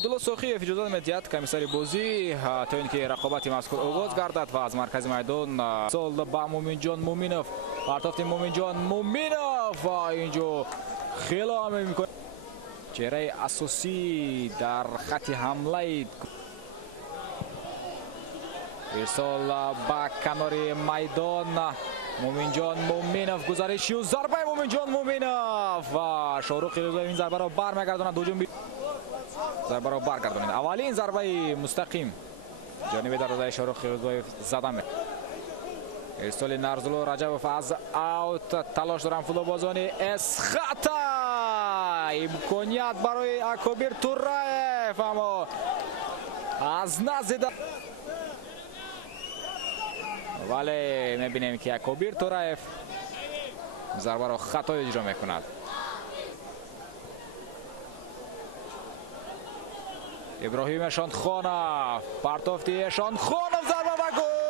عبدالله سوخیف اجازه می‌دهد کمیسر بازی تا اینکه رقابت مذکور آغاز گردد و از مرکز میدان سال با مومین جان مومینوف پرتافت مومین جان مومینوف و اینجا خیلی عمل میکنه چهره اساسی در خط حمله ارسال با کنار میدان مومین جان مومینوف گزارشی و ضربه مومین جان مومینوف و شاروخ رضایی این ضربه را برمیگرداند هجوم ضربه را برگردانید اولین ضربه مستقیم جانب دروازه شاروخ رضایی زده می ارسال نرزلو رجبوف از اوت تلاش دارن فوتبالبازان اسخاتا امکانیت برای اکوبیر توراєв اما از نزد ولی میبینیم که اکوبیر توراєв ضربه را خطا اجرا میکند ابراهیم شاندخانov پرتافتی شاندخانov ضربه و گل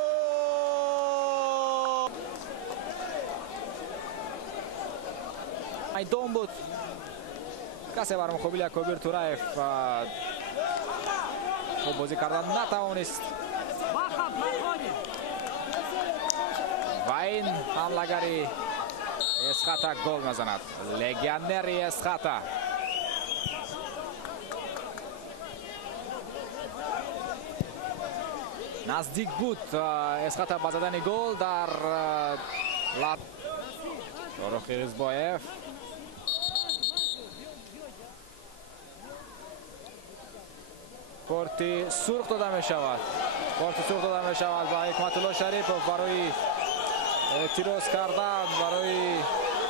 میدان بود کسی بر مقابل اکوبیر توراєв خوب بازی کردن نتوانست و این حملگری اسخاتا گل میزند لگیونر اسخاتا نزدیک بود اسخاتا با زدن گل در شاروخ رضاییف کارت سرخ داده می شود و حکمت الله شریفov برای اعتراض کردن برای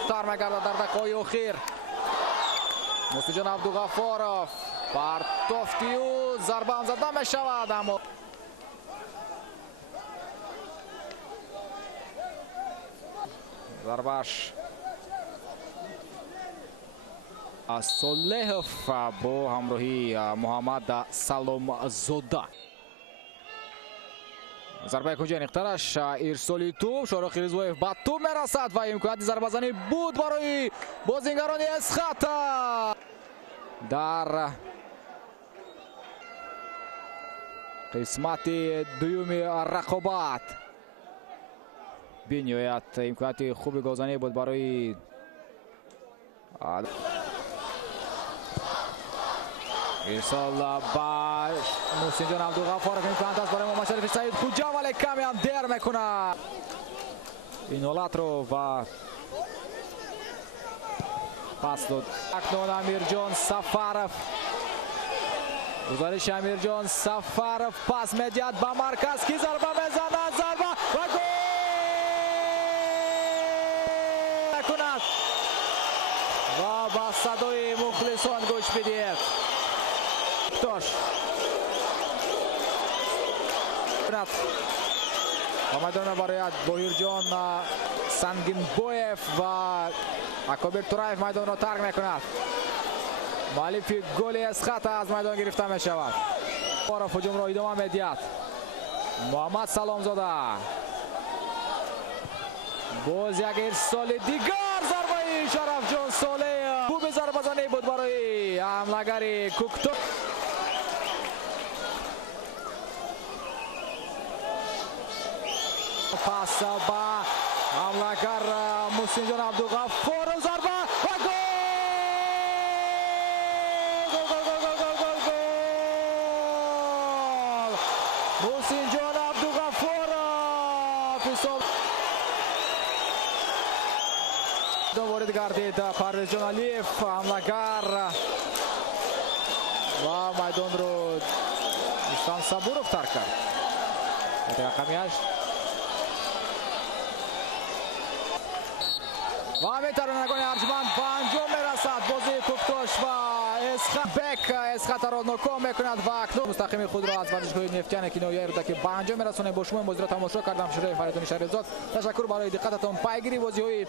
تار میگردد در دقایق اخیر محسن جان عبدالغفارov پرتافتی و ضربه هم زده می شود اما ضربهش صالحов با همراهی محمد سلام زاده ضربه کجا نقطه‌اش ارسالی توپ شاروخ رضاییف با توپ میرسد و امکانات ضربه زنی بود برای بازیگران اسخاتا در قسمت دوم رقابت بنهایت امکانات خوب گلزنی بود برای ارسال با محسن جان عبدالغفارov امکانات است برای محمد شریف سعید خوجا ولی کمی هم دیر میکنه این حالت رو و پاس داد اکنون امیرجان سفرov گزارش امیرجان سفرov پاس میدهد به مرکز کی ضربه میزند ضربه و گل میکند و با صدای مخلصان گوش بدید آمدن برای بوهیرجان سنگینبویف و اکوبیر توراєв میدان را ترک میکند مؤلف گل اسخاتا از میدان گرفته می شود هجوم را ادامه میدهد محمد سلام زاده باز یک ارسال دیگر ضربه شرف جان صالح خوب ضربه زنی بود برای حملگر کوکتو پاس با حملگر محسن جان عبدالغفارov ضربه و گل محسن جان عبدالغفارov وارد گردید پرویز جان علیف حملگر و میدان رو دوستان صبورov ترک کرد رقمی 8 و همین ترانگان ارجمند به انجام میرسد بازی کوکتاش و اسخاتا را ناکام میکند و اکنون مستقیم خود را از ورزشگاه نفتیان کنایه رو که به انجام میرسونه با شما بازی را تماشا کردم شروع فریدون شهرزاد تشکر برای دقتتان پیگیری بازی های